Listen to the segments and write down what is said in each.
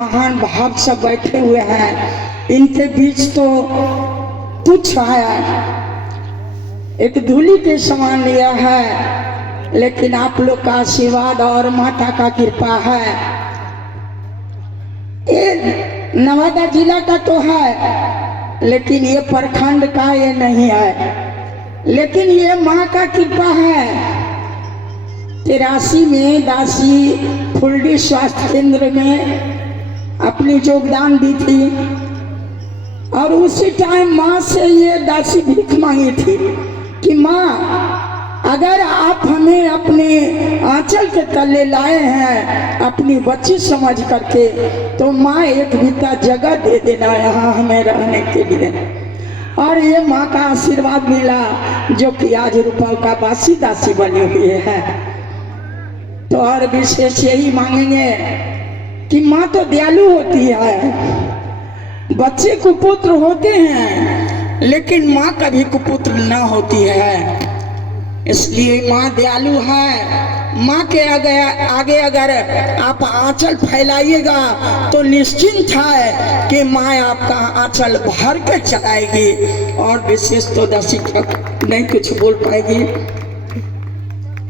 महान भाव सब बैठे हुए हैं, इनके बीच तो तुच्छ आया, एक धूली के समान लिया है, लेकिन आप लोग का आशीर्वाद और माता का कृपा है। ये नवादा जिला का तो है, लेकिन ये प्रखंड का ये नहीं है, लेकिन ये माँ का कृपा है। 83 में दासी फुलडी स्वास्थ्य केंद्र में अपनी योगदान दी थी और उसी टाइम माँ से ये दासी भीख मांगी थी कि माँ, अगर आप हमें अपने आंचल के तले लाए हैं अपनी बच्ची समझ करके, तो माँ एक बिता जगह दे देना यहाँ हमें रहने के लिए। और ये माँ का आशीर्वाद मिला, जो कि आज रुपये का बासी दासी बनी हुई है। तो और विशेष यही मांगेंगे कि माँ तो दयालु होती है, बच्चे कुपुत्र होते हैं, लेकिन माँ कभी कुपुत्र न होती है। इसलिए माँ दयालु है। माँ के आगे अगर आप आंचल फैलाइएगा तो निश्चिंत है कि माँ आपका आंचल भर के चलाएगी। और विशेष तो दासी नहीं कुछ बोल पाएगी,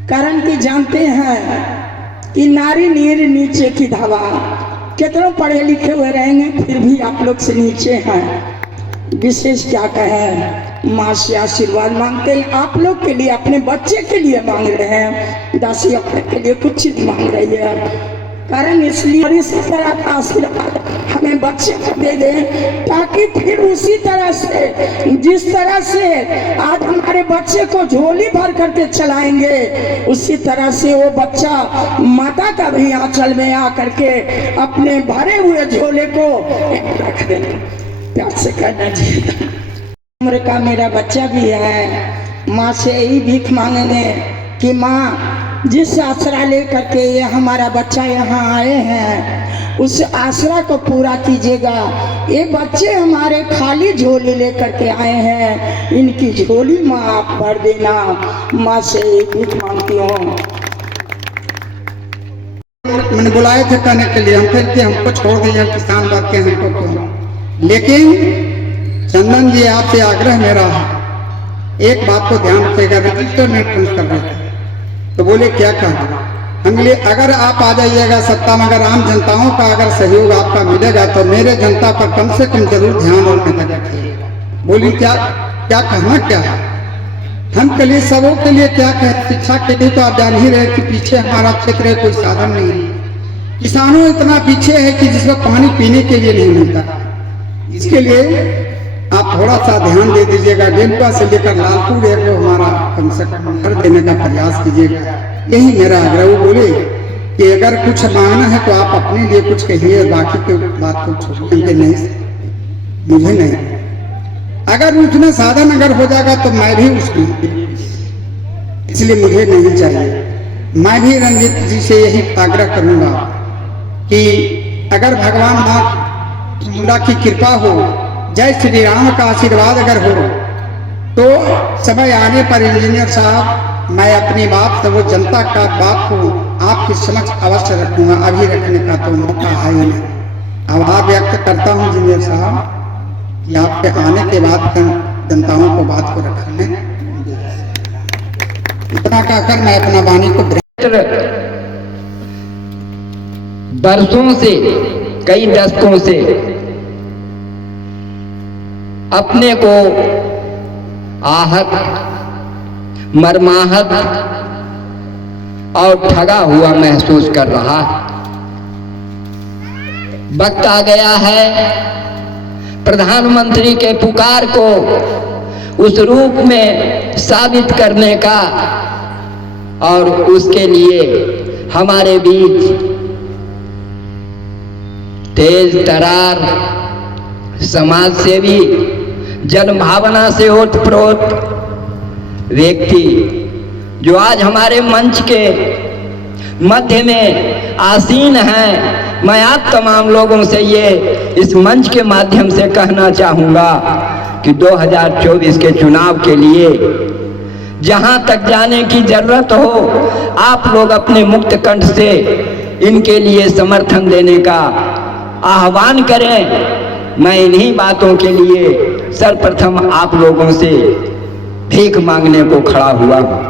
कारण कि जानते हैं कि नारी नीर नीचे की धावा। कितने पढ़े लिखे हुए रहेंगे फिर भी आप लोग से नीचे हैं। विशेष क्या कहें, माँ से आशीर्वाद मांगते हैं, आप लोग के लिए, अपने बच्चे के लिए मांग रहे हैं। दासी अपने के लिए कुछ चीज मांग रही है, कारण इसलिए इस तरह का आशीर्वाद हमें बच्चे को दे दें, ताकि फिर उसी तरह से, जिस तरह से आज हमारे बच्चे को झोली भर करके चलाएंगे, उसी तरह से वो बच्चा माता का भी आंचल में आकर के अपने भरे हुए झोले को रख देना। प्यार से कहना चाहिए, उम्र का मेरा बच्चा भी है। माँ से यही भीख मांगेंगे कि माँ, जिस आसरा लेकर के ये हमारा बच्चा यहाँ आए हैं, उस आसरा को पूरा कीजिएगा। ये बच्चे हमारे खाली झोली लेकर के आए हैं, इनकी झोली माँ आप भर देना। माँ से भीख मांगती हूँ। मैंने बुलाए थे कहने के लिए, हम फिर के हमको छोड़ दिए, किसान बात के हमको क्यों। लेकिन चंदन जी, आपसे आग्रह मेरा है, एक बात को ध्यान रखिएगा। रजिस्टर में पूछ कर रहे थे तो बोले क्या कहा, हम लिए अगर आप आ जाइएगा सत्ता में, अगर आम जनताओं का अगर सहयोग आपका मिलेगा तो मेरे जनता पर कम से कम जरूर ध्यान और नजर रखिएगा। बोली क्या क्या कहना क्या है, हम के लिए सबों के लिए क्या कहें। शिक्षा के लिए तो आप जान ही रहे कि पीछे हमारा क्षेत्र है, कोई साधन नहीं है। किसानों इतना पीछे है कि जिसको पानी पीने के लिए नहीं मिलता। इसके लिए आप थोड़ा सा ध्यान दे दीजिएगा। गेंदुआ से लेकर लालपुर एक को हमारा कम से कम घर देने का प्रयास कीजिएगा, यही मेरा आग्रह। वो बोले कि अगर कुछ मांगना है तो आप अपने लिए कुछ कहिए, बाकी की बात को छोड़िए। नहीं, मुझे नहीं, अगर उतना साधन अगर हो जाएगा तो मैं भी उसमें, इसलिए मुझे नहीं चाहिए। मैं भी रंजीत जी से यही आग्रह करूंगा कि अगर भगवान माँ की कृपा हो, जय श्री राम का आशीर्वाद अगर हो, तो समय आने पर इंजीनियर साहब, मैं अपनी बात तो वो जनता का बात को आपके समक्ष अवश्य रखूंगा। अभी रखने का तो मौका है ही नहीं। आभार व्यक्त करता हूं इंजीनियर साहब कि आपके आने के बाद जनताओं को बात को रखने, इतना कहकर मैं अपना वाणी को बरसों से, कई दशकों से अपने को आहत, मर्माहत और ठगा हुआ महसूस कर रहा है। वक्त आ गया है प्रधानमंत्री के पुकार को उस रूप में साबित करने का, और उसके लिए हमारे बीच तेज तरार समाज सेवी, जनभावना से ओतप्रोत व्यक्ति, जो आज हमारे मंच के मध्य में आसीन हैं, मैं आप तमाम लोगों से ये इस मंच के माध्यम से कहना चाहूँगा कि 2024 के चुनाव के लिए जहाँ तक जाने की जरूरत हो, आप लोग अपने मुक्त कंठ से इनके लिए समर्थन देने का आह्वान करें। मैं इन्हीं बातों के लिए सर्वप्रथम आप लोगों से भीख मांगने को खड़ा हुआ हूं।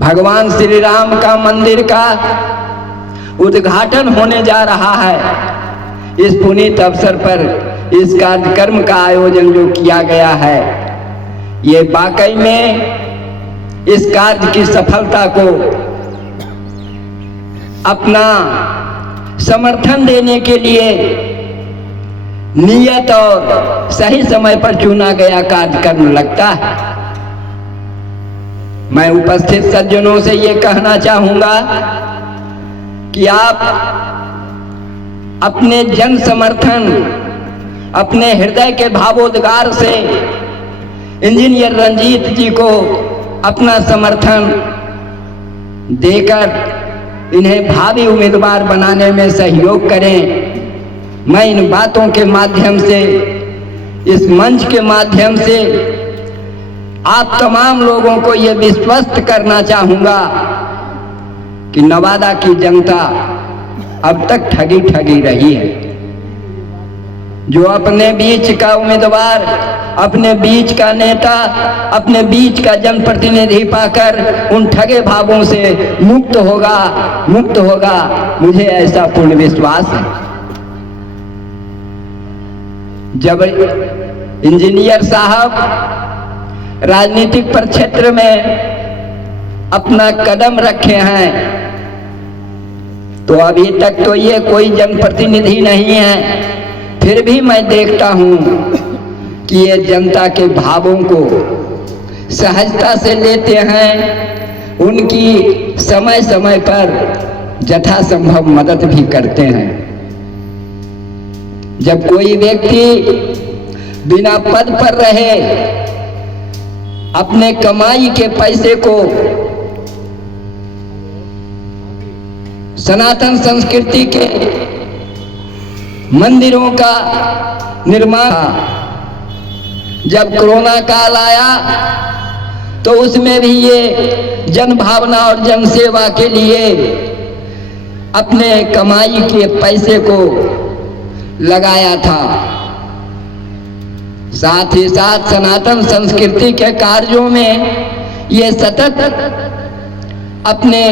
भगवान श्री राम का मंदिर का उद्घाटन होने जा रहा है। इस पुनीत अवसर पर इस कार्यक्रम का आयोजन जो किया गया है, ये वाकई में इस कार्य की सफलता को अपना समर्थन देने के लिए नियत और सही समय पर चुना गया कार्यक्रम लगता है। मैं उपस्थित सज्जनों से ये कहना चाहूंगा कि आप अपने जन समर्थन, अपने हृदय के भावोद्गार से इंजीनियर रंजीत जी को अपना समर्थन देकर इन्हें भावी उम्मीदवार बनाने में सहयोग करें। मैं इन बातों के माध्यम से, इस मंच के माध्यम से आप तमाम लोगों को ये विश्वस्त करना चाहूंगा कि नवादा की जनता अब तक ठगी ठगी रही है। जो अपने बीच का उम्मीदवार, अपने बीच का नेता, अपने बीच का जनप्रतिनिधि पाकर उन ठगे भावों से मुक्त होगा, मुझे ऐसा पूर्ण विश्वास है। जब इंजीनियर साहब राजनीतिक परिक्षेत्र में अपना कदम रखे हैं, तो अभी तक तो ये कोई जनप्रतिनिधि नहीं है, फिर भी मैं देखता हूं कि ये जनता के भावों को सहजता से लेते हैं, उनकी समय समय पर यथासंभव मदद भी करते हैं। जब कोई व्यक्ति बिना पद पर रहे अपने कमाई के पैसे को सनातन संस्कृति के मंदिरों का निर्माण, जब कोरोना काल आया तो उसमें भी ये जन भावना और जन सेवा के लिए अपने कमाई के पैसे को लगाया था। साथ ही साथ सनातन संस्कृति के कार्यों में ये सतत अपने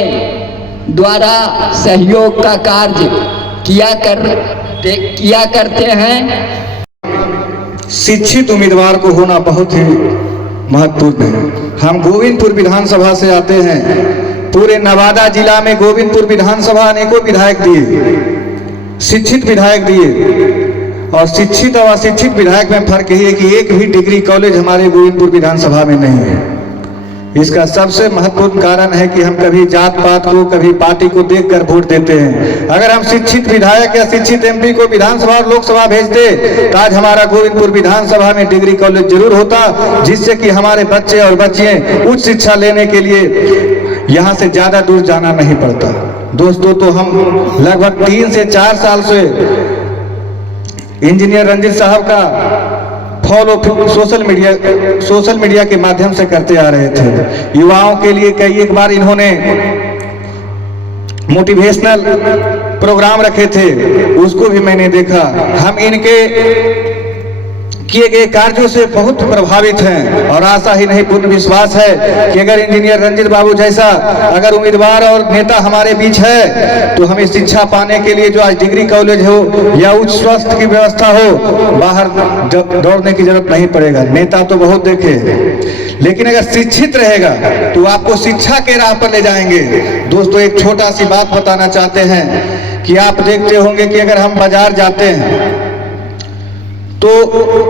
द्वारा सहयोग का कार्य किया करते हैं। शिक्षित उम्मीदवार को होना बहुत ही महत्वपूर्ण है। हम गोविंदपुर विधानसभा से आते हैं। पूरे नवादा जिला में गोविंदपुर विधानसभा अनेकों विधायक दिए, शिक्षित विधायक दिए, और शिक्षित और अशिक्षित विधायक में फर्क यही है कि एक भी डिग्री कॉलेज हमारे गोविंदपुर विधानसभा में नहीं है। इसका सबसे महत्वपूर्ण कारण है कि हम कभी जात पात को, कभी पार्टी को देखकर वोट देते हैं। अगर हम शिक्षित विधायक या शिक्षित एमपी को विधानसभा और लोकसभा भेजते तो आज हमारा गोविंदपुर विधानसभा में डिग्री कॉलेज जरूर होता, जिससे कि हमारे बच्चे और बच्चियां उच्च शिक्षा लेने के लिए यहाँ से ज्यादा दूर जाना नहीं पड़ता। दोस्तों, तो हम लगभग 3 से 4 साल से इंजीनियर रंजीत साहब का फॉलो सोशल मीडिया के माध्यम से करते आ रहे थे। युवाओं के लिए कई एक बार इन्होंने मोटिवेशनल प्रोग्राम रखे थे, उसको भी मैंने देखा। हम इनके किए गए कार्यों से बहुत प्रभावित हैं और आशा ही नहीं पूर्ण विश्वास है कि अगर इंजीनियर रंजीत बाबू जैसा अगर उम्मीदवार और नेता हमारे बीच है तो हमें शिक्षा पाने के लिए जो आज डिग्री कॉलेज हो या उच्च स्वास्थ्य की व्यवस्था हो, बाहर दौड़ने की जरूरत नहीं पड़ेगा। नेता तो बहुत देखे, लेकिन अगर शिक्षित रहेगा तो आपको शिक्षा के राह पर ले जाएंगे। दोस्तों, एक छोटा सी बात बताना चाहते हैं कि आप देखते होंगे कि अगर हम बाजार जाते हैं तो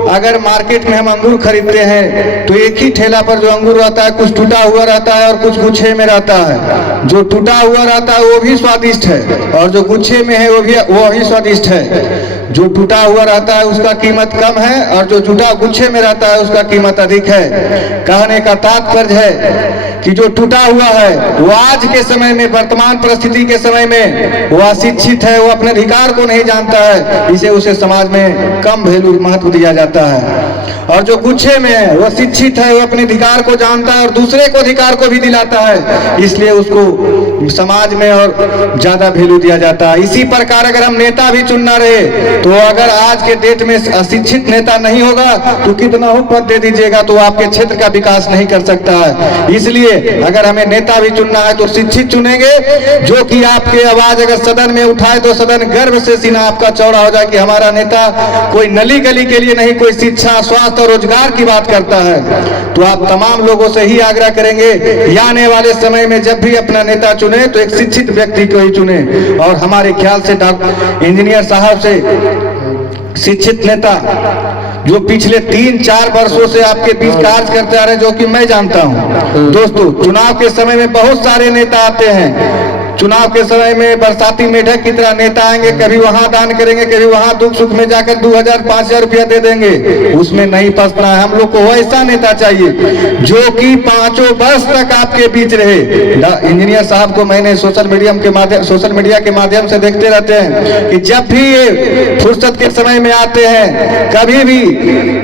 अगर मार्केट में हम अंगूर खरीदते हैं तो एक ही ठेला पर जो अंगूर रहता है कुछ टूटा हुआ रहता है और कुछ गुच्छे में रहता है। जो टूटा हुआ रहता है वो भी स्वादिष्ट है और जो गुच्छे में है वो भी स्वादिष्ट है। जो टूटा हुआ रहता है उसका कीमत कम है और जो टूटा गुच्छे में रहता है उसका कीमत अधिक है। कहने का तात्पर्य है कि जो टूटा हुआ है वो आज के समय में, वर्तमान परिस्थिति के समय में वो अशिक्षित है, वो अपने अधिकार को नहीं जानता है, इसे उसे समाज में कम वैल्यू, महत्व दिया जाता है। और जो गुच्छे में है वो शिक्षित है, वो अपने अधिकार को जानता है और दूसरे को अधिकार को भी दिलाता है, इसलिए उसको समाज में और ज्यादा वैल्यू दिया जाता है। इसी प्रकार अगर हम नेता भी चुनना रहे तो अगर आज के डेट में अशिक्षित नेता नहीं होगा तो कितना हो पद दे दीजिएगा तो आपके क्षेत्र का विकास नहीं कर सकता है। इसलिए अगर हमें नेता भी चुनना है तो शिक्षित चुनेंगे, जो कि आपके आवाज अगर सदन में उठाए तो सदन गर्व से सीना आपका चौड़ा हो जाए कि हमारा नेता कोई नली गली के लिए नहीं, कोई शिक्षा, स्वास्थ्य और रोजगार की बात करता है। तो आप तमाम लोगों से ही आग्रह करेंगे कि आने वाले समय में जब भी अपना नेता चुने तो एक शिक्षित व्यक्ति को ही चुने। और हमारे ख्याल से डॉक्टर इंजीनियर साहब से शिक्षित नेता जो पिछले 3-4 वर्षों से आपके बीच कार्य करते आ रहे हैं, जो कि मैं जानता हूं। दोस्तों, चुनाव के समय में बहुत सारे नेता आते हैं, चुनाव के समय में बरसाती मेढक की तरह नेता आएंगे, कभी वहां दान करेंगे, कभी वहां दुख सुख में जाकर 2000-5000 रुपया दे देंगे, उसमें नहीं फंसना है। हम लोग को वैसा नेता चाहिए जो कि 5 वर्ष तक आपके बीच रहे। इंजीनियर साहब को मैंने सोशल मीडिया के माध्यम से देखते रहते हैं कि जब भी ये फुर्सत के समय में आते हैं, कभी भी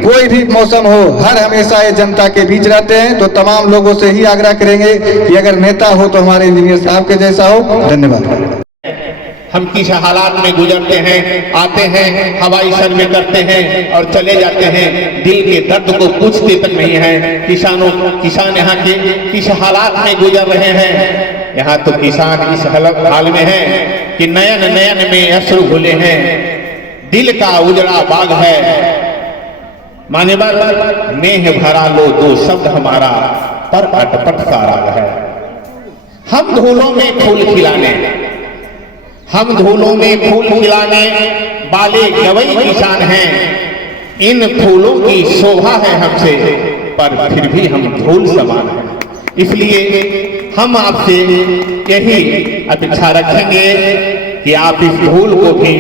कोई भी मौसम हो, हर हमेशा ये जनता के बीच रहते हैं। तो तमाम लोगों से ही आग्रह करेंगे कि अगर नेता हो तो हमारे इंजीनियर साहब के जैसा हो। धन्यवाद। हम किस हालात में गुजरते हैं, आते हैं, हवाई सर्वे करते हैं और चले जाते हैं, दिल के दर्द को पूछते तक नहीं है। किसान यहाँ के किस हालात में गुजर रहे हैं। यहाँ तो किसान इस हाल में है कि नयन में अश्रु घुले हैं, दिल का उजड़ा बाग है। मान्यवर नेह भरा लो दो शब्द हमारा, पर अटपट सा राग है। हम धूलों में फूल खिलाने वाले गवई किसान हैं। इन फूलों की शोभा है हमसे, पर फिर भी हम धूल समान हैं। इसलिए हम आपसे यही अपेक्षा रखेंगे कि आप इस धूल को भी,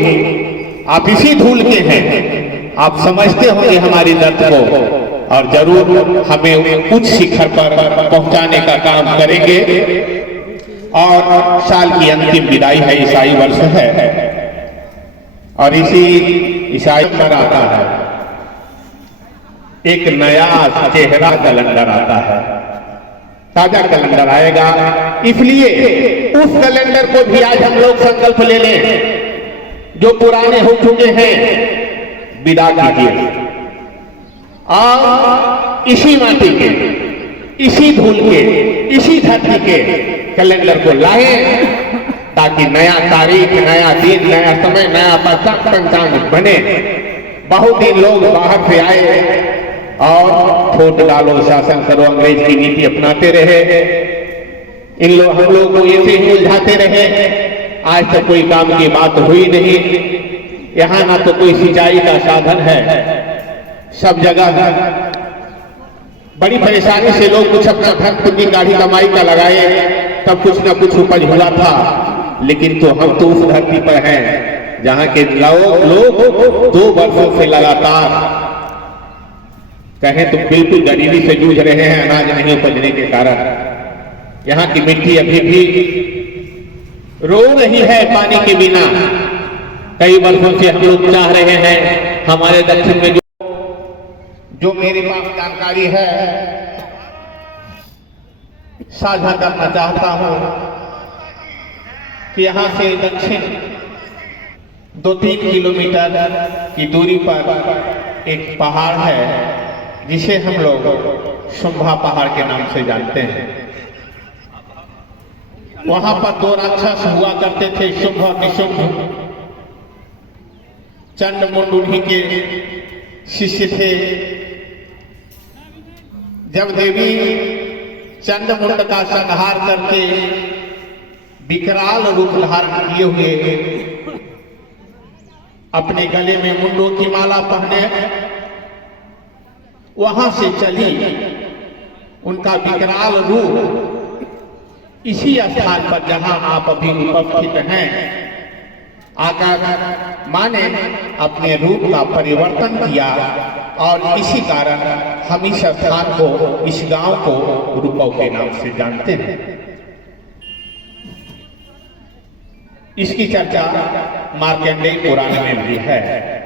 आप इसी धूल के हैं, आप समझते होंगे हमारी दर्द को, और जरूर हमें उच्च शिखर पर पहुंचाने का काम करेंगे। और साल की अंतिम विदाई है, ईसाई वर्ष है, और इसी ईसाई पर आता है एक नया चेहरा कैलेंडर आता है, ताजा कैलेंडर आएगा। इसलिए उस कैलेंडर को भी आज हम लोग संकल्प ले लें। जो पुराने हो चुके हैं विदा कीजिए, और इसी माटी के, इसी धूल के, इसी धरती के कैलेंडर को लाएं, ताकि नया तारीख, नया दिन, नया समय, नया पंचांग बने। बहुत दिन लोग बाहर से आए और वोट डालो, शासन करो, अंग्रेज की नीति अपनाते रहे। हम लोग को ऐसे ही उलझाते रहे। आज तक कोई काम की बात हुई नहीं। यहाँ ना तो कोई सिंचाई का साधन है, सब जगह बड़ी परेशानी से लोग कुछ अपना धन पूंजी गाड़ी कमाई का लगाए, तब कुछ ना कुछ उपज हुआ था। लेकिन तो हम तो उस धरती पर हैं जहां के लोग 2 वर्षों से लगातार कहें तो बिल्कुल गरीबी से जूझ रहे हैं, अनाज नहीं उपजने के कारण। यहाँ की मिट्टी अभी भी रो रही है पानी के बिना। कई वर्षों से हम लोग चाह रहे हैं, हमारे दक्षिण में जो मेरे पास जानकारी है साझा करना चाहता हूं कि यहां से दक्षिण 2-3 किलोमीटर की दूरी पर एक पहाड़ है जिसे हम लोग शुंभा पहाड़ के नाम से जानते हैं। वहां पर 2 राक्षस हुआ करते थे, शुंभ और निशुंभ। चंडमुंड उन्हीं के शिष्य थे। जब देवी चंडमुंड का संहार करके विकराल रूप धारण किए हुए अपने गले में मुंडों की माला पहने वहां से चली, उनका विकराल रूप इसी स्थान पर जहां आप अभी उपस्थित हैं आकर माँ ने अपने रूप का परिवर्तन किया और इसी कारण हम इस स्थान को, इस गांव को रूपौ के नाम से जानते हैं। इसकी चर्चा मार्कंडेय पुराण में भी है।